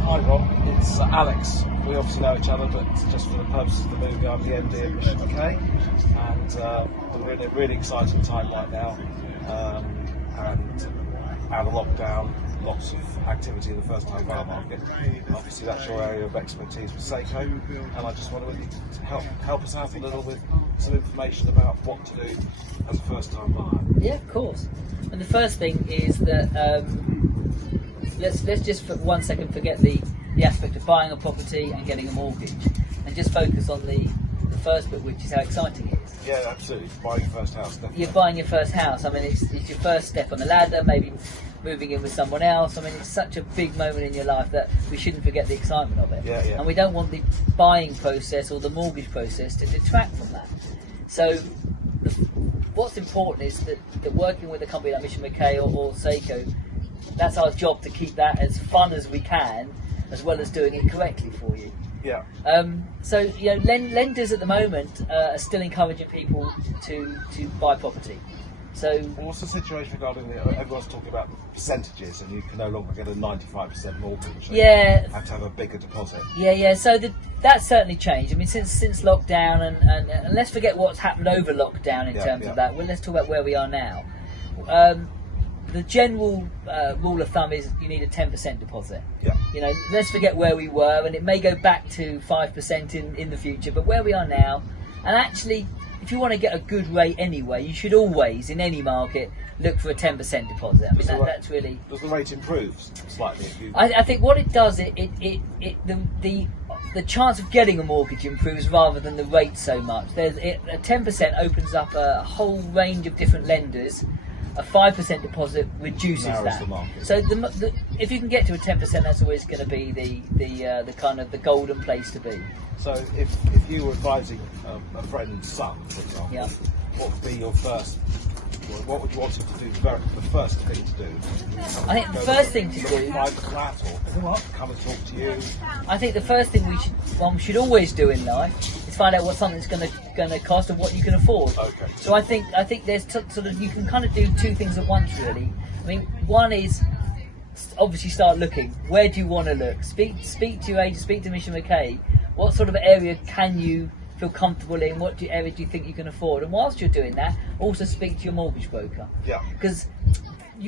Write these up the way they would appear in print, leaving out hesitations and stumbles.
Hi Rob, it's Alex. We obviously know each other, but just for the purposes of the movie, I'm the MD of Mishon, Mackay, and we're in a really exciting time right now, and out of lockdown, lots of activity in the first-time buyer market. Obviously that's your area of expertise with SEICO, and I just wanted to help us out a little with some information about what to do as a first-time buyer. Yeah, of course. And the first thing is that let's just for 1 second forget the aspect of buying a property and getting a mortgage, and just focus on the first bit, which is how exciting it is. Yeah, absolutely. Buying your first house, definitely. You're buying your first house. I mean, it's your first step on the ladder, maybe moving in with someone else. I mean, it's such a big moment in your life that we shouldn't forget the excitement of it. Yeah, yeah. And we don't want the buying process or the mortgage process to detract from that. So what's important is that working with a company like Mishon Mackay or SEICO, that's our job, to keep that as fun as we can, as well as doing it correctly for you. Yeah. So you know, lenders at the moment are still encouraging people to buy property. So what's the situation regarding everyone's talking about percentages, and you can no longer get a 95% mortgage. So yeah, you have to have a bigger deposit. Yeah. So that's certainly changed. I mean, since lockdown, and let's forget what's happened over lockdown in terms of that. Well, let's talk about where we are now. The general rule of thumb is you need a 10% deposit. Yeah. You know, let's forget where we were, and it may go back to 5% in the future, but where we are now, and actually, if you want to get a good rate anyway, you should always, in any market, look for a 10% deposit. I mean, that's really. Does the rate improve slightly? I think what it does, the chance of getting a mortgage improves rather than the rate so much. A 10% opens up a whole range of different lenders. A 5% deposit reduces that. The market. So if you can get to a 10%, that's always going to be the kind of the golden place to be. So if you were advising a friend's son, for example, Yeah. what would be your first? What would you want him to do? The first thing to do. I think the first thing to do. Private flat or come and talk to you. I think the first thing one should always do in life is find out what something's going to cost and what you can afford. Okay. So I think there's sort of, you can kind of do two things at once, really. I mean, one is obviously start looking. Where do you want to look? Speak to your agent, speak to Mishon Mackay. What sort of area can you feel comfortable in? What area do you think you can afford? And whilst you're doing that, also speak to your mortgage broker. Yeah. Because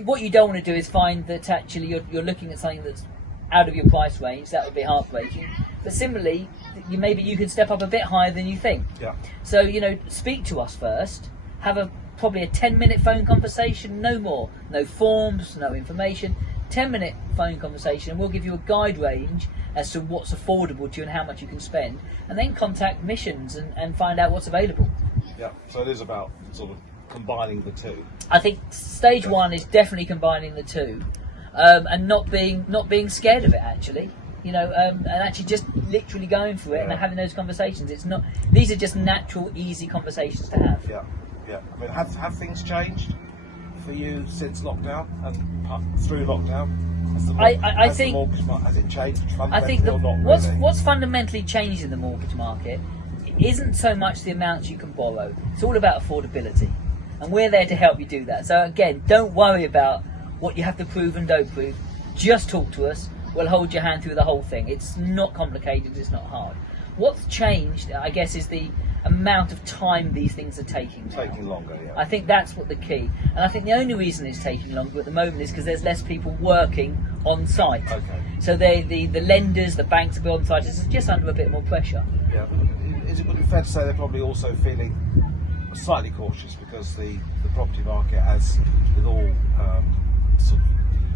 what you don't want to do is find that actually you're looking at something that's out of your price range. That would be heartbreaking. But similarly, maybe you could step up a bit higher than you think. Yeah. So speak to us first. Have probably a 10-minute phone conversation, no more. No forms, no information. 10-minute phone conversation, and we'll give you a guide range as to what's affordable to you and how much you can spend, and then contact Mishons and find out what's available. Yeah, so it is about sort of combining the two. I think stage one is definitely combining the two, and not being scared of it actually. And actually just literally going for it and having those conversations. These are just natural, easy conversations to have. Yeah, yeah. I mean, have things changed for you since lockdown and through lockdown? Has it changed fundamentally? I think what's fundamentally changed in the mortgage market isn't so much the amounts you can borrow. It's all about affordability, and we're there to help you do that. So again, don't worry about what you have to prove and don't prove. Just talk to us. We'll hold your hand through the whole thing. It's not complicated. It's not hard. What's changed, I guess, is the amount of time these things are taking. Taking longer, yeah. I think that's what the key. And I think the only reason it's taking longer at the moment is because there's less people working on site. Okay. So the lenders, the banks are on site. It's just under a bit more pressure. Yeah. Would it be fair to say they're probably also feeling slightly cautious because the property market, as with all sort of,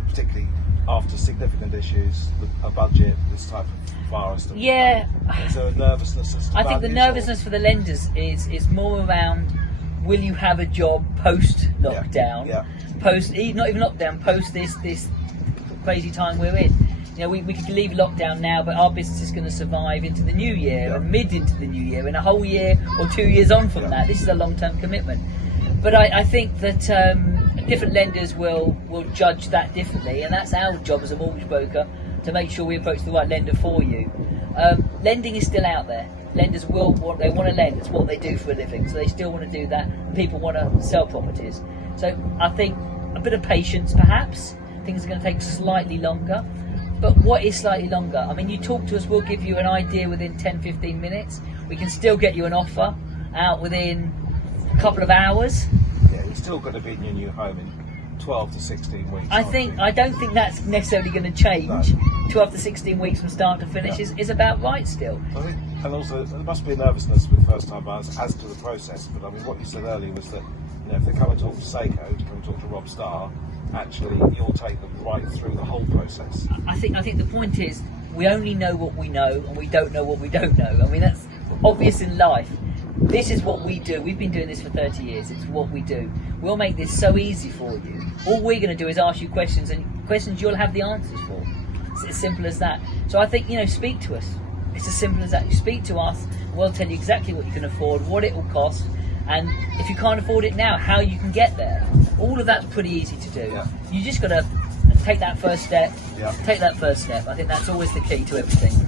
particularly after significant issues, a budget, this type of virus. Yeah. Is there a nervousness as to I think the nervousness for the lenders is more around, will you have a job post lockdown? Yeah. Post, not even lockdown, post this crazy time we're in. We could leave lockdown now, but our business is going to survive into the new year and mid into the new year, and a whole year or 2 years on from that. This is a long-term commitment. But I think that different lenders will judge that differently, and that's our job as a mortgage broker, to make sure we approach the right lender for you. Lending is still out there. Lenders want to lend. It's what they do for a living, so they still want to do that, and people want to sell properties. So I think a bit of patience, perhaps. Things are going to take slightly longer, But what is slightly longer? I mean, you talk to us, we'll give you an idea within 10-15 minutes. We can still get you an offer out within a couple of hours. Yeah, you're still going to be in your new home in 12 to 16 weeks. I don't think that's necessarily going to change. No. 12 to 16 weeks from start to finish is about right still. I think, and also there must be a nervousness with first-time buyers as to the process. But I mean, what you said earlier was that if they come and talk to SEICO, to come and talk to Rob Starr, actually you'll take them right through the whole process. I think the point is we only know what we know and we don't know what we don't know. I mean, that's obvious in life. This is what we do. We've been doing this for 30 years. It's what we do. We'll make this so easy for you. All we're going to do is ask you questions, and questions you'll have the answers for. It's as simple as that. So I think, speak to us. It's as simple as that. You speak to us, and we'll tell you exactly what you can afford, what it will cost, and if you can't afford it now, how you can get there. All of that's pretty easy to do. Yeah. You just got to take that first step. Yeah. Take that first step. I think that's always the key to everything.